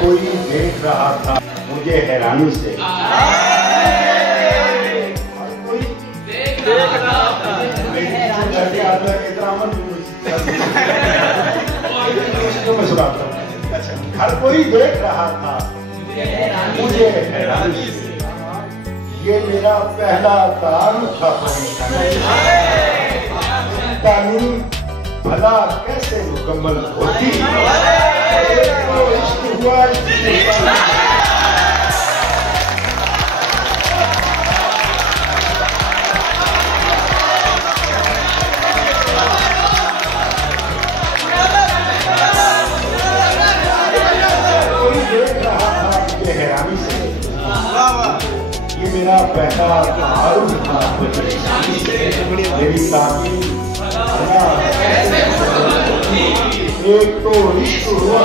कोई देख रहा था मुझे हैरानी से, हर कोई देख रहा था। मैं सुनाता हूँ। अच्छा, हर कोई देख रहा था मुझे हैरानी से, ये मेरा पहला तारुफ था। तालीम भला कैसे मुकम्मल होती, हैरानी से, ये मेरा पहला तारुफ था। मेरी तालीम एक तो इश्क हुआ